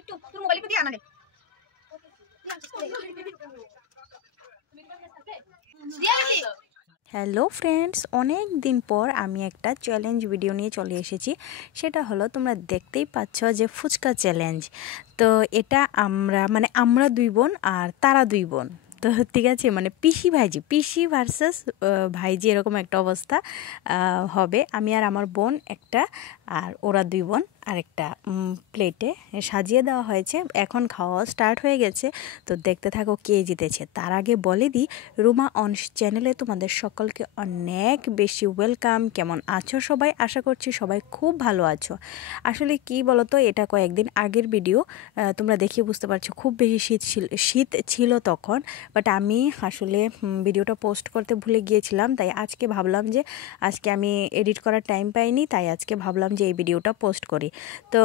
একটু তোর মোবাইল দিয়ে আনা দে হ্যালো ফ্রেন্ডস, অনেক দিন পর আমি একটা চ্যালেঞ্জ ভিডিও নিয়ে চলে এসেছি। সেটা হলো, তোমরা দেখতেই পাচ্ছ যে ফুচকা চ্যালেঞ্জ। তো এটা আমরা দুই বোন আর তারা দুই বোন। তো ঠিক আছে, মানে পিসি ভার্সেস ভাইজি, এরকম একটা অবস্থা হবে। আমি আর আমার বোন একটা, আর ওরা দুই বোন আরেকটা। প্লেটে সাজিয়ে দেওয়া হয়েছে, এখন খাওয়া স্টার্ট হয়ে গেছে। তো দেখতে থাকো কে জিতেছে। তার আগে বলে দিই, রুমা অন চ্যানেলে তোমাদের সকলকে অনেক বেশি ওয়েলকাম। কেমন আছো সবাই? আশা করছি সবাই খুব ভালো আছো। আসলে কি বলো তো, এটা কয়েকদিন আগের ভিডিও, তোমরা দেখে বুঝতে পারছো খুব বেশি শীত ছিল তখন। বাট আমি আসলে ভিডিওটা পোস্ট করতে ভুলে গিয়েছিলাম, তাই আজকে ভাবলাম যে আজকে আমি এডিট করার টাইম পাইনি, তাই আজকে ভাবলাম যে এই ভিডিওটা পোস্ট করি। তো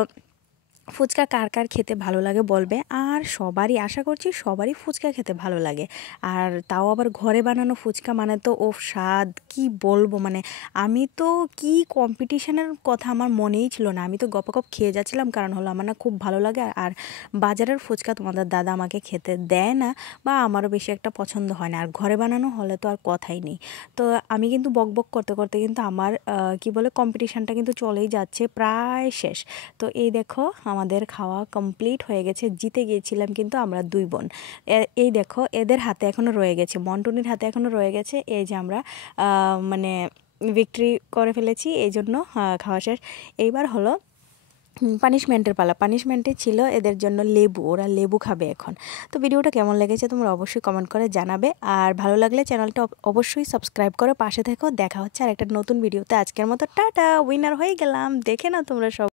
ফুচকা কার কার খেতে ভালো লাগে বলবে। আর সবারই, আশা করছি সবারই ফুচকা খেতে ভালো লাগে। আর তাও আবার ঘরে বানানো ফুচকা, মানে তো ও স্বাদ কি বলবো। মানে আমি তো কি কম্পিটিশনের কথা আমার মনেই ছিল না, আমি তো গপাগপ খেয়ে যাচ্ছিলাম। কারণ হলো আমার না খুব ভালো লাগে। আর বাজারের ফুচকা তোমাদের দাদা আমাকে খেতে দেয় না, বা আমারও বেশি একটা পছন্দ হয় না। আর ঘরে বানানো হলে তো আর কথাই নেই। তো আমি কিন্তু বকবক করতে করতে কিন্তু আমার কি বলে কম্পিটিশানটা কিন্তু চলেই যাচ্ছে, প্রায় শেষ। তো এই দেখো আমাদের খাওয়া কমপ্লিট হয়ে গেছে। জিতে গিয়েছিলাম কিন্তু আমরা দুই বোন। এই দেখো এদের হাতে এখনও রয়ে গেছে, মন্টুনির হাতে এখনও রয়ে গেছে। এই যে আমরা মানে ভিক্টরি করে ফেলেছি, এই জন্য খাওয়া শেষ। এইবার হলো পানিশমেন্টের পালা। পানিশমেন্টে ছিল এদের জন্য লেবু, ওরা লেবু খাবে এখন। তো ভিডিওটা কেমন লেগেছে তোমরা অবশ্যই কমেন্ট করে জানাবে। আর ভালো লাগলে চ্যানেলটা অবশ্যই সাবস্ক্রাইব করে পাশে থেকো। দেখা হচ্ছে আর একটা নতুন ভিডিওতে। আজকের মতো টাটা, উইনার হয়ে গেলাম, দেখে নাও তোমরা সব।